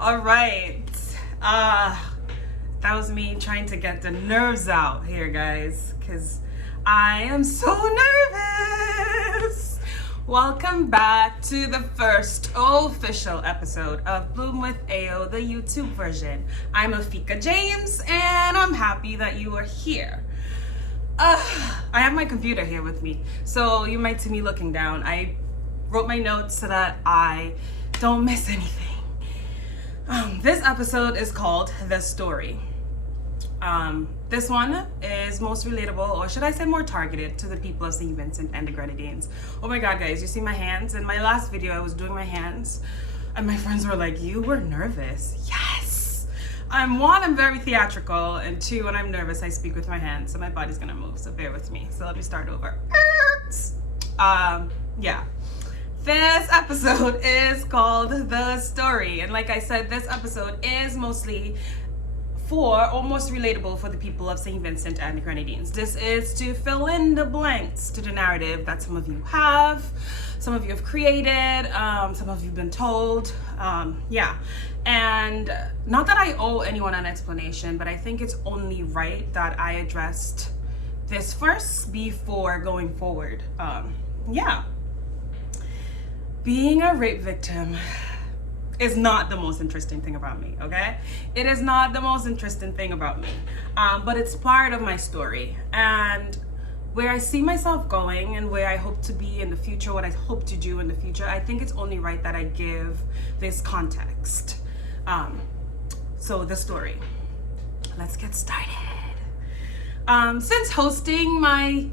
All right. That was me trying to get the nerves out here, guys, because I am so nervous. Welcome back to the first official episode of Bloom with AO, the YouTube version. I'm Afika James, and I'm happy that you are here. I have my computer here with me, so you might see me looking down. I wrote my notes so that I don't miss anything. This episode is called The Story. This one is most relatable, or should I say more targeted, to the people of St. Vincent and the Grenadines. Oh my god, guys, you see my hands? In my last video, I was doing my hands, and my friends were like, you were nervous. Yes! One, I'm very theatrical, and two, when I'm nervous, I speak with my hands, so my body's gonna move, so bear with me. So let me start over. Yeah. This episode is called The Story, and like I said, this episode is mostly almost relatable for the people of St. Vincent and the Grenadines. This is to fill in the blanks to the narrative that some of you have, some of you have created, some of you have been told, yeah. And not that I owe anyone an explanation, but I think it's only right that I addressed this first before going forward. Yeah. Being a rape victim is not the most interesting thing about me, okay? It is not the most interesting thing about me, but it's part of my story and where I see myself going and where I hope to be in the future, what I hope to do in the future. I think it's only right that I give this context. So the story. Let's get started. Since hosting my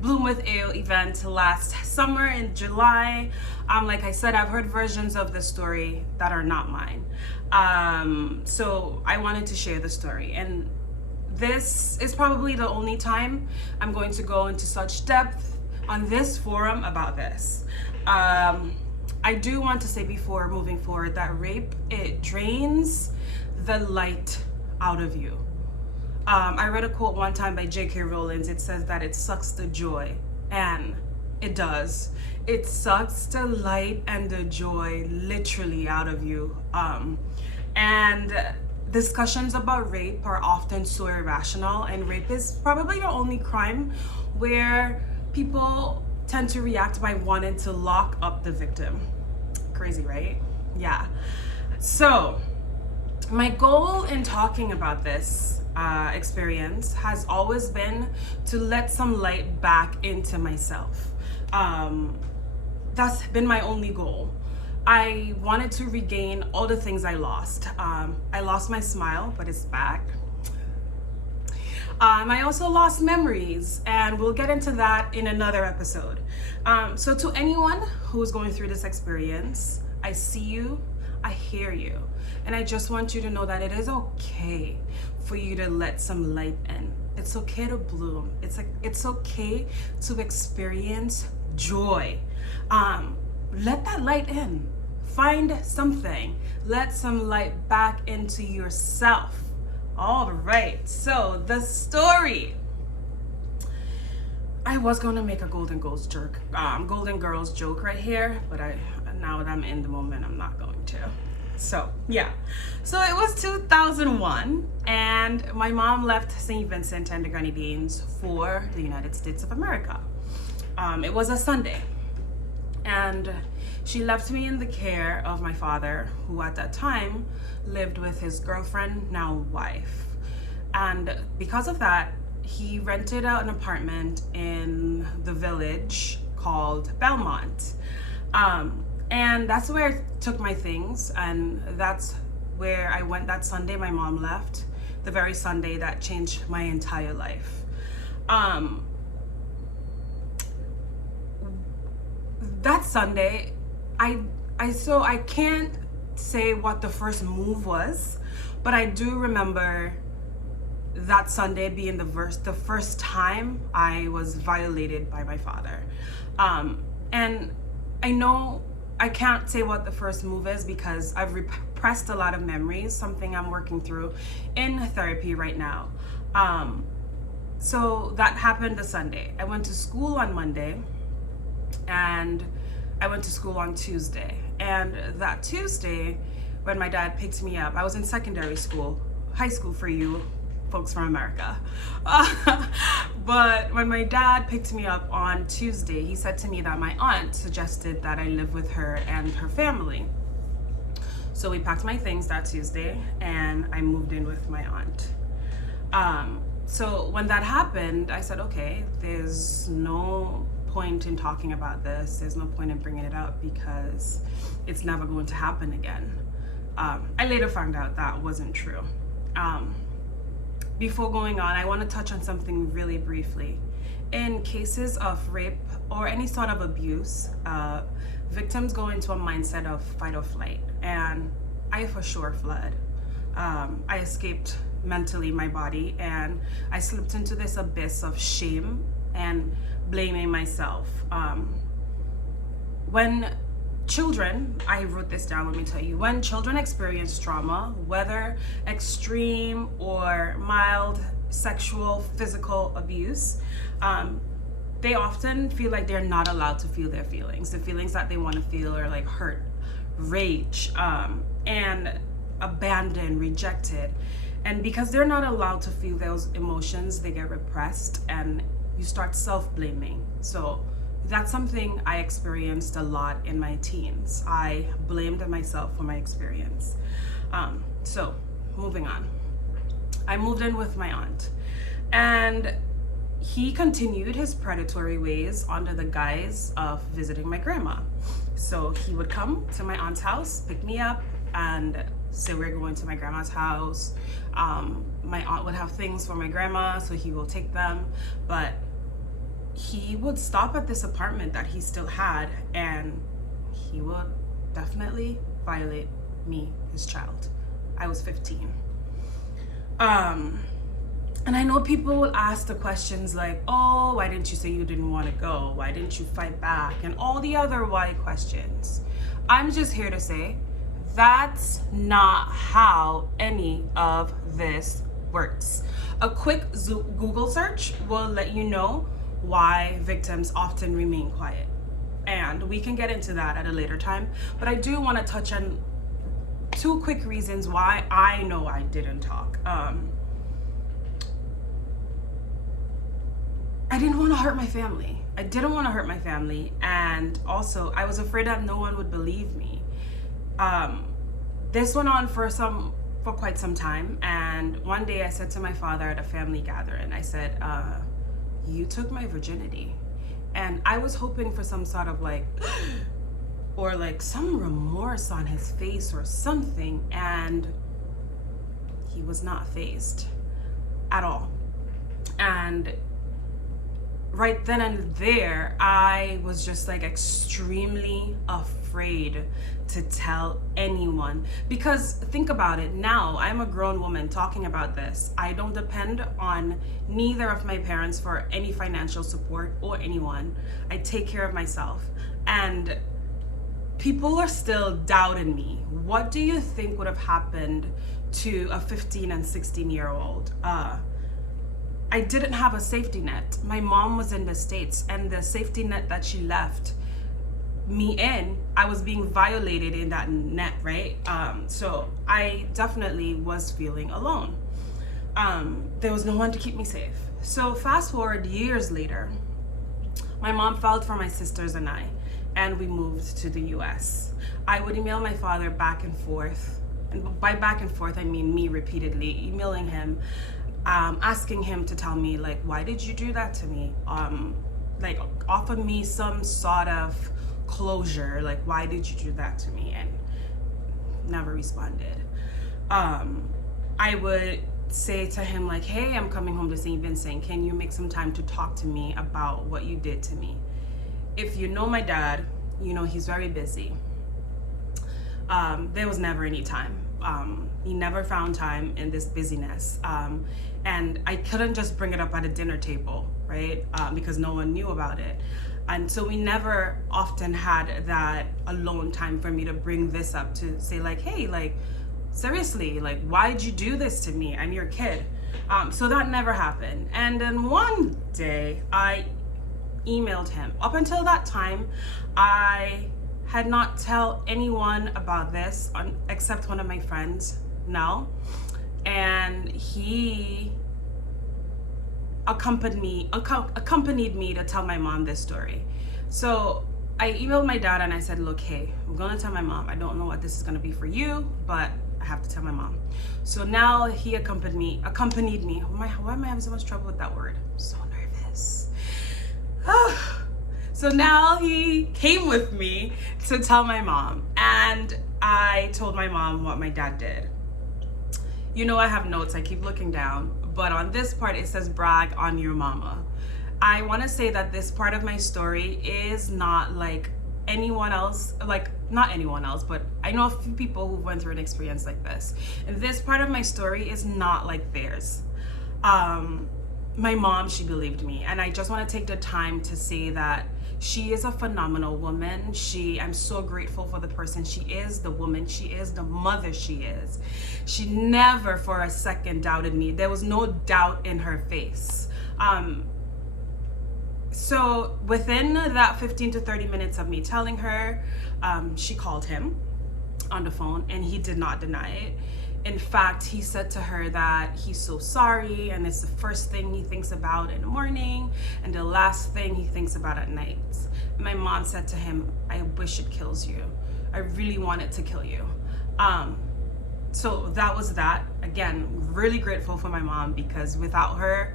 Bloom with AO event last summer in July, like I said, I've heard versions of the story that are not mine. So I wanted to share the story, and this is probably the only time I'm going to go into such depth on this forum about this. I do want to say before moving forward that rape, it drains the light out of you. I read a quote one time by J.K. Rowling. It says that it sucks the joy, and it does. It sucks the light and the joy literally out of you. And discussions about rape are often so irrational, and rape is probably the only crime where people tend to react by wanting to lock up the victim. Crazy, right? Yeah. So my goal in talking about this experience has always been to let some light back into myself. That's been my only goal. I wanted to regain all the things I lost. I lost my smile, but it's back. I also lost memories, and we'll get into that in another episode. So to anyone who's going through this experience, I see you, I hear you, and I just want you to know that it is okay for you to let some light in. It's okay to bloom. It's okay to experience joy. Let that light in. Find something. Let some light back into yourself. All right, so the story. I was gonna make a Golden Girls joke right here, but now that I'm in the moment, I'm not going to. So yeah, so it was 2001, and my mom left St. Vincent and the Grenadines for the United States of America. It was a Sunday, and she left me in the care of my father, who at that time lived with his girlfriend, now wife. And because of that, he rented out an apartment in the village called Belmont. And that's where I took my things, and that's where I went that Sunday my mom left, the very Sunday that changed my entire life. That Sunday, I can't say what the first move was, but I do remember that Sunday being the first time I was violated by my father. And I know I can't say what the first move is because I've repressed a lot of memories, something I'm working through in therapy right now. So that happened the Sunday. I went to school on Monday, and I went to school on Tuesday. And that Tuesday, when my dad picked me up. I was in secondary school, high school for you folks from America. But when my dad picked me up on Tuesday, he said to me that my aunt suggested that I live with her and her family. So we packed my things that Tuesday and I moved in with my aunt. So when that happened, I said, okay, there's no point in talking about this. There's no point in bringing it up because it's never going to happen again. I later found out that wasn't true. Before going on, I want to touch on something really briefly. In cases of rape or any sort of abuse, victims go into a mindset of fight or flight, and I for sure fled. I escaped mentally my body, and I slipped into this abyss of shame and blaming myself. When children, I wrote this down, let me tell you, when children experience trauma, whether extreme or mild sexual, physical abuse, they often feel like they're not allowed to feel their feelings. The feelings that they want to feel are like hurt, rage, and abandoned, rejected. And because they're not allowed to feel those emotions, they get repressed and you start self-blaming. So that's something I experienced a lot in my teens. I blamed myself for my experience. So moving on. I moved in with my aunt, and he continued his predatory ways under the guise of visiting my grandma. So he would come to my aunt's house, pick me up, and say we're going to my grandma's house. My aunt would have things for my grandma, so he will take them. But he would stop at this apartment that he still had, and he would definitely violate me, his child. I was 15. And I know people will ask the questions like, oh, why didn't you say you didn't want to go? Why didn't you fight back? And all the other why questions. I'm just here to say that's not how any of this works. A quick Google search will let you know why victims often remain quiet. And we can get into that at a later time. But I do want to touch on 2 quick reasons why I know I didn't talk. I didn't want to hurt my family. I didn't want to hurt my family. And also, I was afraid that no one would believe me. This went on for quite some time. And one day I said to my father at a family gathering, I said, you took my virginity. And I was hoping for some sort of like, or like some remorse on his face or something. And he was not fazed at all. And right then and there, I was just like extremely afraid to tell anyone. Because think about it, now I'm a grown woman talking about this. I don't depend on neither of my parents for any financial support or anyone. I take care of myself. And people are still doubting me. What do you think would have happened to a 15 and 16-year-old? I didn't have a safety net. My mom was in the States, and the safety net that she left me in, I was being violated in that net, right? So I definitely was feeling alone. There was no one to keep me safe. So fast forward years later, my mom filed for my sisters and I, and we moved to the US. I would email my father back and forth, and by back and forth, I mean me repeatedly emailing him, asking him to tell me, like, why did you do that to me? Like, offer me some sort of closure, like, why did you do that to me? And never responded. I would say to him, like, hey, I'm coming home to St. Vincent. Can you make some time to talk to me about what you did to me? If you know my dad, you know he's very busy. There was never any time. He never found time in this busyness. And I couldn't just bring it up at a dinner table, right? Because no one knew about it. And so we never often had that alone time for me to bring this up, to say like, hey, like, seriously, like, why'd you do this to me? I'm your kid. So that never happened. And then one day I emailed him. Up until that time, I had not tell anyone about this except one of my friends, no. And he accompanied me to tell my mom this story. So I emailed my dad and I said, look, hey, I'm gonna tell my mom. I don't know what this is gonna be for you, but I have to tell my mom. So now he accompanied me. Why am I having so much trouble with that word? I'm so nervous. So now he came with me to tell my mom, and I told my mom what my dad did. You know, I have notes, I keep looking down, but on this part it says brag on your mama. I want to say that this part of my story is not like anyone else, like not anyone else, but I know a few people who went through an experience like this. And this part of my story is not like theirs. My mom, she believed me, and I just want to take the time to say that she is a phenomenal woman. I'm so grateful for the person she is, the woman she is, the mother she is. She never for a second doubted me. There was no doubt in her face. So within that 15 to 30 minutes of me telling her, she called him on the phone and he did not deny it. In fact, he said to her that he's so sorry and it's the first thing he thinks about in the morning and the last thing he thinks about at night. My mom said to him, I wish it kills you. I really want it to kill you. So that was that. Again, really grateful for my mom, because without her,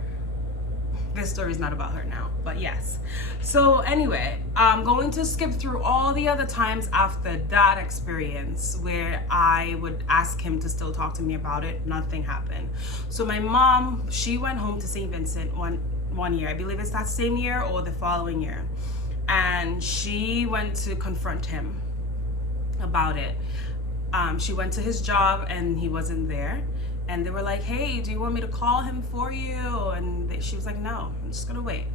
this story is not about her now, but yes. So anyway, I'm going to skip through all the other times after that experience where I would ask him to still talk to me about it. Nothing happened. So my mom, she went home to St. Vincent one year. I believe it's that same year or the following year. And she went to confront him about it. She went to his job and he wasn't there. And they were like, hey, do you want me to call him for you? And she was like, no, I'm just gonna wait.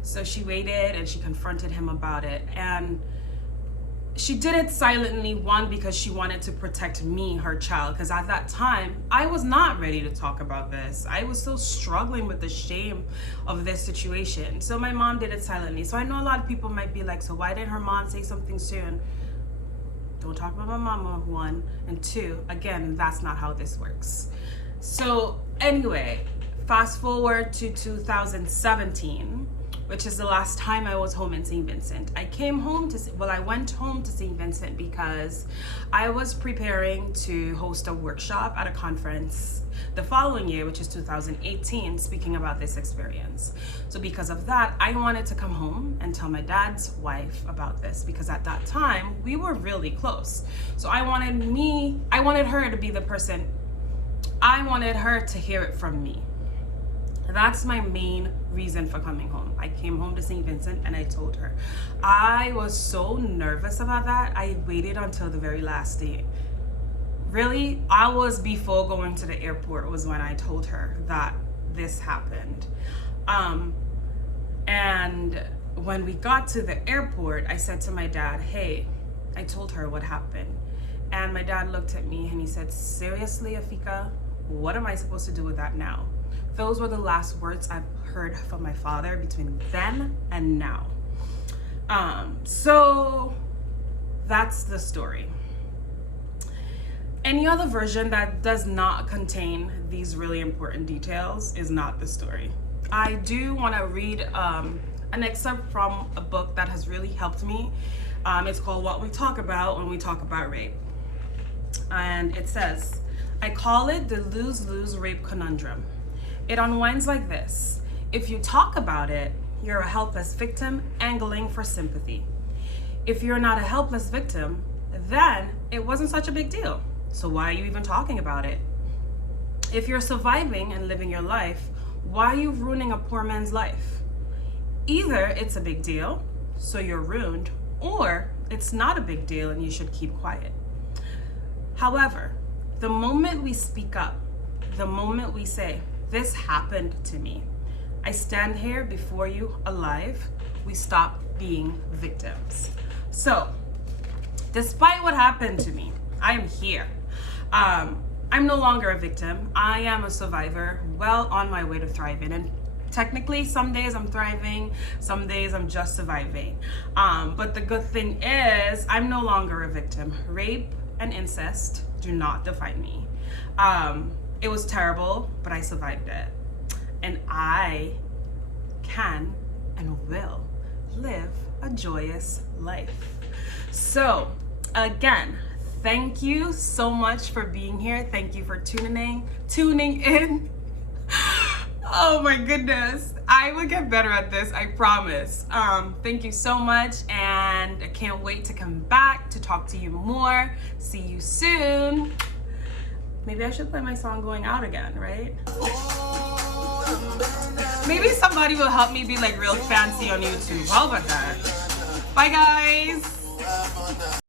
So she waited and she confronted him about it. And she did it silently, one, because she wanted to protect me, her child, because at that time, I was not ready to talk about this. I was still struggling with the shame of this situation. So my mom did it silently. So I know a lot of people might be like, so why didn't her mom say something soon? Don't talk about my mama, one. And two, again, that's not how this works. So anyway, fast forward to 2017, which is the last time I was home in St. Vincent. I went home to St. Vincent because I was preparing to host a workshop at a conference the following year, which is 2018, speaking about this experience. So because of that, I wanted to come home and tell my dad's wife about this, because at that time we were really close. So I wanted her to be the person, I wanted her to hear it from me. That's my main reason for coming home. I came home to St. Vincent and I told her. I was so nervous about that. I waited until the very last day. Really, I was before going to the airport was when I told her that this happened. And when we got to the airport, I said to my dad, hey, I told her what happened. And my dad looked at me and he said, seriously, Afika, what am I supposed to do with that now? Those were the last words I've heard from my father between then and now. So that's the story. Any other version that does not contain these really important details is not the story. I do want to read an excerpt from a book that has really helped me. It's called What We Talk About When We Talk About Rape. And it says, I call it the lose-lose rape conundrum. It unwinds like this. If you talk about it, you're a helpless victim angling for sympathy. If you're not a helpless victim, then it wasn't such a big deal. So why are you even talking about it? If you're surviving and living your life, why are you ruining a poor man's life? Either it's a big deal, so you're ruined, or it's not a big deal and you should keep quiet. However, the moment we speak up, the moment we say, this happened to me, I stand here before you alive, we stop being victims. So, despite what happened to me, I am here. I'm no longer a victim. I am a survivor, well on my way to thriving. And Technically, some days I'm thriving, some days I'm just surviving. But the good thing is, I'm no longer a victim. Rape and incest do not define me. It was terrible, but I survived it. And I can and will live a joyous life. So, again, thank you so much for being here. Thank you for tuning in. Oh my goodness. I will get better at this, I promise. Thank you so much, and I can't wait to come back to talk to you more. See you soon. Maybe I should play my song Going Out again, right? Maybe somebody will help me be like real fancy on YouTube. How about that? Bye guys.